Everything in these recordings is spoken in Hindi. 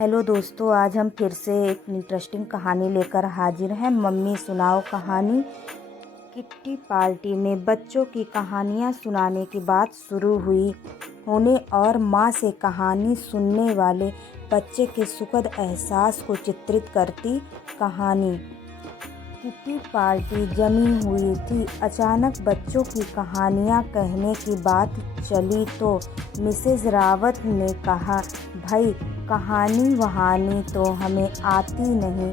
हेलो दोस्तों, आज हम फिर से एक इंटरेस्टिंग कहानी लेकर हाजिर हैं। मम्मी सुनाओ कहानी। किट्टी पार्टी में बच्चों की कहानियाँ सुनाने की बात शुरू हुई होने और माँ से कहानी सुनने वाले बच्चे के सुखद एहसास को चित्रित करती कहानी। किट्टी पार्टी जमी हुई थी। अचानक बच्चों की कहानियाँ कहने की बात चली तो मिसेज रावत ने कहा, भाई कहानी वहानी तो हमें आती नहीं,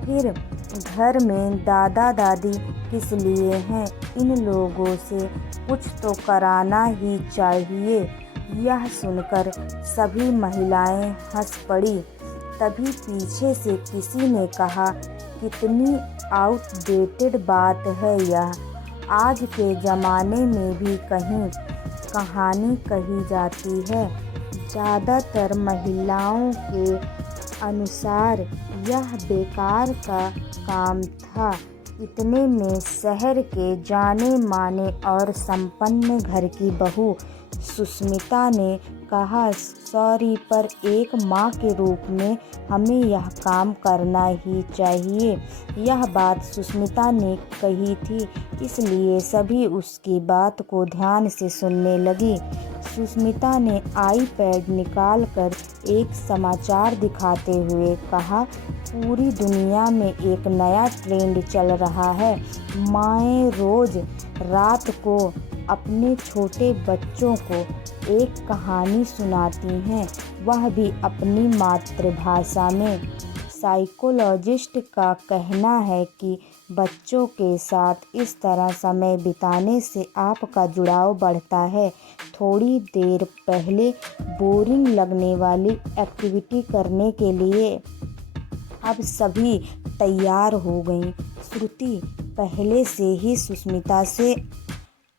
फिर घर में दादा दादी किस लिए हैं, इन लोगों से कुछ तो कराना ही चाहिए। यह सुनकर सभी महिलाएं हंस पड़ी। तभी पीछे से किसी ने कहा, कितनी आउटडेटेड बात है यह, आज के ज़माने में भी कहीं कहानी कही जाती है। ज़्यादातर महिलाओं के अनुसार यह बेकार का काम था। इतने में शहर के जाने माने और संपन्न घर की बहू सुष्मिता ने कहा, सॉरी पर एक माँ के रूप में हमें यह काम करना ही चाहिए। यह बात सुष्मिता ने कही थी, इसलिए सभी उसकी बात को ध्यान से सुनने लगी। सुष्मिता ने आईपैड निकालकर एक समाचार दिखाते हुए कहा, पूरी दुनिया में एक नया ट्रेंड चल रहा है। माएँ रोज़ रात को अपने छोटे बच्चों को एक कहानी सुनाती हैं, वह भी अपनी मातृभाषा में। साइकोलॉजिस्ट का कहना है कि बच्चों के साथ इस तरह समय बिताने से आपका जुड़ाव बढ़ता है। थोड़ी देर पहले बोरिंग लगने वाली एक्टिविटी करने के लिए अब सभी तैयार हो गईं। श्रुति पहले से ही सुष्मिता से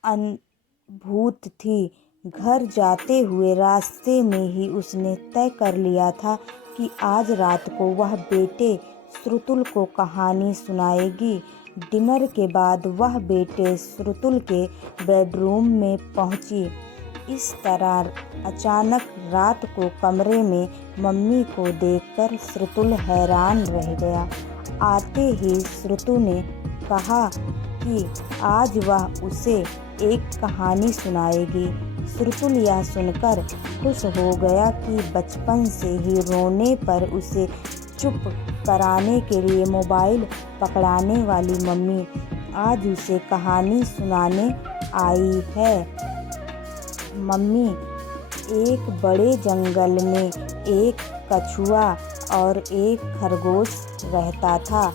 अनुभूत थी। घर जाते हुए रास्ते में ही उसने तय कर लिया था कि आज रात को वह बेटे श्रुतुल को कहानी सुनाएगी। डिनर के बाद वह बेटे श्रुतुल के बेडरूम में पहुंची। इस तरह अचानक रात को कमरे में मम्मी को देखकर श्रुतुल हैरान रह गया। आते ही श्रुतु ने कहा कि आज वह उसे एक कहानी सुनाएगी। श्रुतुल यह सुनकर खुश हो गया कि बचपन से ही रोने पर उसे चुप कराने के लिए मोबाइल पकड़ाने वाली मम्मी आज उसे कहानी सुनाने आई है। मम्मी, एक बड़े जंगल में एक कछुआ और एक खरगोश रहता था।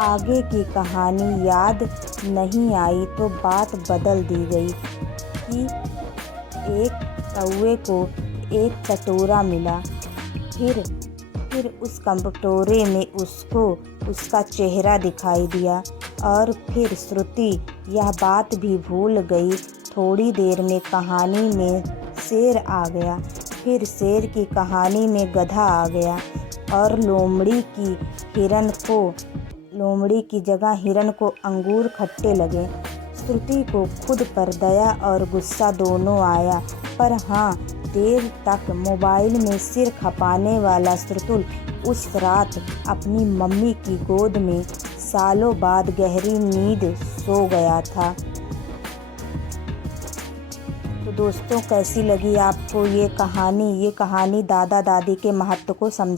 आगे की कहानी याद नहीं आई तो बात बदल दी गई कि एक कौवे को एक कटोरा मिला। फिर उस कटोरे में उसको उसका चेहरा दिखाई दिया और फिर श्रुति यह बात भी भूल गई। थोड़ी देर में कहानी में शेर आ गया, फिर शेर की कहानी में गधा आ गया और लोमड़ी की जगह हिरन को अंगूर खट्टे लगे। श्रुति को खुद पर दया और गुस्सा दोनों आया, पर हाँ, देर तक मोबाइल में सिर खपाने वाला श्रुतुल उस रात अपनी मम्मी की गोद में सालों बाद गहरी नींद सो गया था। तो दोस्तों, कैसी लगी आपको ये कहानी दादा दादी के महत्व को समझ